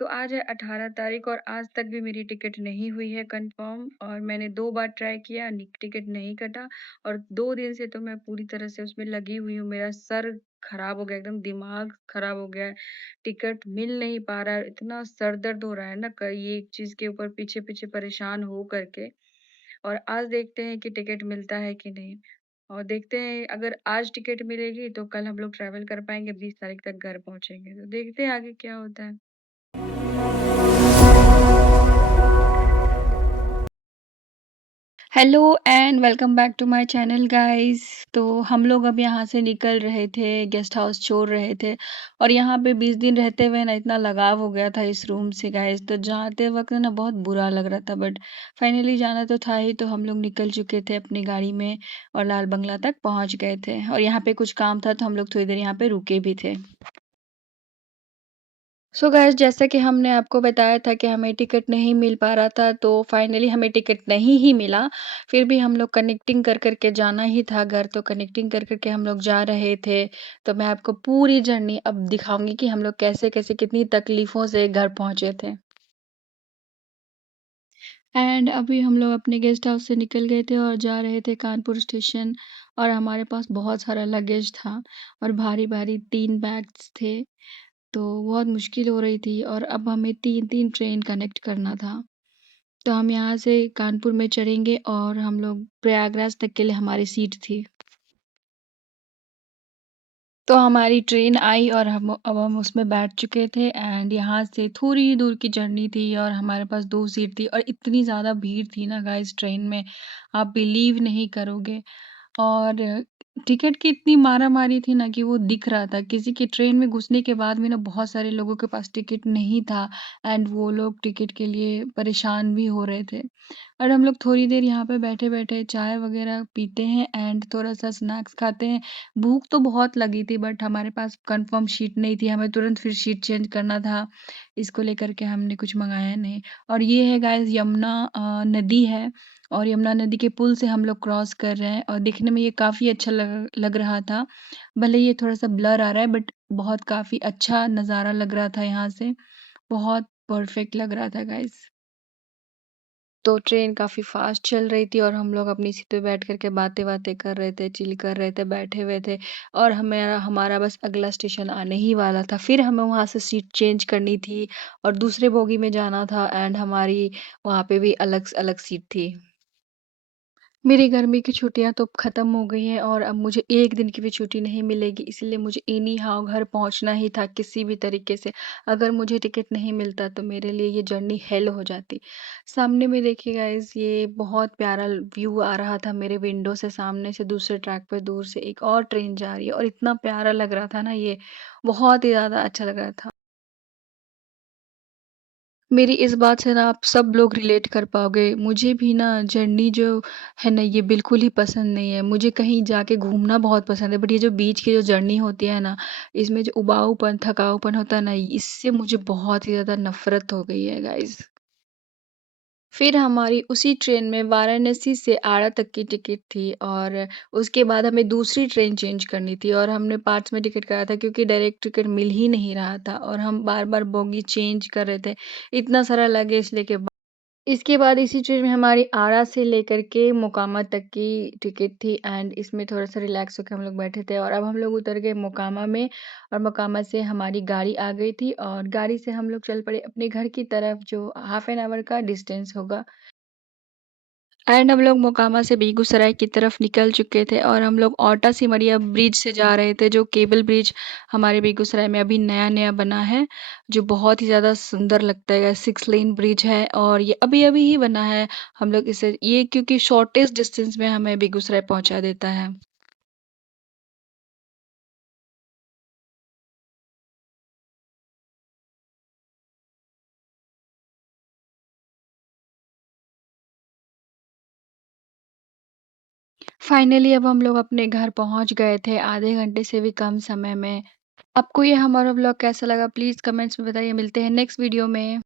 तो आज है 18 तारीख और आज तक भी मेरी टिकट नहीं हुई है कंफर्म और मैंने 2 बार ट्राई किया टिकट नहीं कटा और 2 दिन से तो मैं पूरी तरह से उसमें लगी हुई हूँ। मेरा सर खराब हो गया, एकदम दिमाग खराब हो गया है। टिकट मिल नहीं पा रहा है, इतना सर दर्द हो रहा है ना कई एक चीज़ के ऊपर पीछे-पीछे परेशान हो करके और आज देखते हैं कि टिकट मिलता है कि नहीं। और देखते हैं अगर आज टिकट मिलेगी तो कल हम लोग ट्रैवल कर पाएँगे, 20 तारीख तक घर पहुँचेंगे। तो देखते हैं आगे क्या होता है। Hello and welcome back to my channel guys. तो हम लोग अब यहाँ से निकल रहे थे, गेस्ट हाउस छोड़ रहे थे और यहाँ पे 20 दिन रहते हुए ना इतना लगाव हो गया था इस रूम से गाइस। तो जाते वक्त ना बहुत बुरा लग रहा था बट फाइनली जाना तो था ही, तो हम लोग निकल चुके थे अपनी गाड़ी में और लाल बंगला तक पहुँच गए थे और यहाँ पे कुछ काम था तो हम लोग थोड़ी देर यहाँ पे रुके भी थे। सो गाइस, जैसा कि हमने आपको बताया था कि हमें टिकट नहीं मिल पा रहा था, तो फाइनली हमें टिकट नहीं ही मिला। फिर भी हम लोग कनेक्टिंग कर कर के जाना ही था घर, तो कनेक्टिंग कर कर के हम लोग जा रहे थे। तो मैं आपको पूरी जर्नी अब दिखाऊँगी कि हम लोग कैसे-कैसे कितनी तकलीफ़ों से घर पहुँचे थे। एंड अभी हम लोग अपने गेस्ट हाउस से निकल गए थे और जा रहे थे कानपुर स्टेशन और हमारे पास बहुत सारा लगेज था और भारी-भारी 3 बैग्स थे। तो बहुत मुश्किल हो रही थी और अब हमें 3-3 ट्रेन कनेक्ट करना था। तो हम यहाँ से कानपुर में चढ़ेंगे और हम लोग प्रयागराज तक के लिए हमारी सीट थी। तो हमारी ट्रेन आई और हम उसमें बैठ चुके थे एंड यहाँ से थोड़ी दूर की जर्नी थी और हमारे पास 2 सीट थी और इतनी ज़्यादा भीड़ थी ना गाइस ट्रेन में, आप बिलीव नहीं करोगे। और टिकट की इतनी मारा-मारी थी ना कि वो दिख रहा था। किसी की ट्रेन में घुसने के बाद भी ना बहुत सारे लोगों के पास टिकट नहीं था एंड वो लोग टिकट के लिए परेशान भी हो रहे थे। और हम लोग थोड़ी देर यहाँ पे बैठे-बैठे चाय वग़ैरह पीते हैं एंड थोड़ा-सा स्नैक्स खाते हैं। भूख तो बहुत लगी थी बट हमारे पास कन्फर्म सीट नहीं थी, हमें तुरंत फिर सीट चेंज करना था। इसको लेकर के हमने कुछ मँगाया नहीं। और ये है गाइस यमुना नदी है और यमुना नदी के पुल से हम लोग क्रॉस कर रहे हैं और दिखने में ये काफ़ी अच्छा लग लग रहा था। भले ये थोड़ा-सा ब्लर आ रहा है बट बहुत काफ़ी अच्छा नज़ारा लग रहा था यहाँ से। बहुत परफेक्ट लग रहा था गाइस। तो ट्रेन काफ़ी फ़ास्ट चल रही थी और हम लोग अपनी सीट पे बैठ कर के बातें-वातें कर रहे थे, चिल कर रहे थे, बैठे हुए थे और हमें हमारा बस अगला स्टेशन आने ही वाला था। फिर हमें वहाँ से सीट चेंज करनी थी और दूसरे बोगी में जाना था एंड हमारी वहाँ पे भी अलग-अलग सीट थी। मेरी गर्मी की छुट्टियाँ तो अब ख़त्म हो गई हैं और अब मुझे 1 दिन की भी छुट्टी नहीं मिलेगी, इसीलिए मुझे एनी हाउ घर पहुँचना ही था किसी भी तरीके से। अगर मुझे टिकट नहीं मिलता तो मेरे लिए ये जर्नी हेल हो जाती। सामने में देखिए गाइज़, ये बहुत प्यारा व्यू आ रहा था मेरे विंडो से, सामने से दूसरे ट्रैक पे दूर से एक और ट्रेन जा रही है और इतना प्यारा लग रहा था ना ये, बहुत ही ज़्यादा अच्छा लग रहा था। मेरी इस बात से ना आप सब लोग रिलेट कर पाओगे। मुझे भी ना जर्नी जो है ना ये बिल्कुल ही पसंद नहीं है। मुझे कहीं जाके घूमना बहुत पसंद है बट ये जो बीच की जो जर्नी होती है ना, इसमें जो उबाऊपन, थकाऊपन होता है ना, इससे मुझे बहुत ही ज़्यादा नफ़रत हो गई है गाइज़। फिर हमारी उसी ट्रेन में वाराणसी से आरा तक की टिकट थी और उसके बाद हमें दूसरी ट्रेन चेंज करनी थी और हमने पार्ट्स में टिकट कराया था क्योंकि डायरेक्ट टिकट मिल ही नहीं रहा था और हम बार-बार बोगी चेंज कर रहे थे। इतना सारा लगेज लेके इसके बाद इसी ट्रेन में हमारी आरा से लेकर के मोकामा तक की टिकट थी एंड इसमें थोड़ा-सा रिलैक्स होके हम लोग बैठे थे और अब हम लोग उतर गए मोकामा में और मोकामा से हमारी गाड़ी आ गई थी और गाड़ी से हम लोग चल पड़े अपने घर की तरफ जो हाफ एन आवर का डिस्टेंस होगा। एंड हम लोग मोकामा से बेगूसराय की तरफ निकल चुके थे और हम लोग औटा सिमरिया ब्रिज से जा रहे थे, जो केबल ब्रिज हमारे बेगूसराय में अभी नया-नया बना है, जो बहुत ही ज़्यादा सुंदर लगता है। 6 लेन ब्रिज है और ये अभी-अभी ही बना है। हम लोग इसे ये क्योंकि शॉर्टेस्ट डिस्टेंस में हमें बेगूसराय पहुँचा देता है। फाइनली अब हम लोग अपने घर पहुँच गए थे आधे घंटे से भी कम समय में। आपको ये हमारा व्लॉग कैसा लगा प्लीज़ कमेंट्स में बताइए। मिलते हैं नेक्स्ट वीडियो में।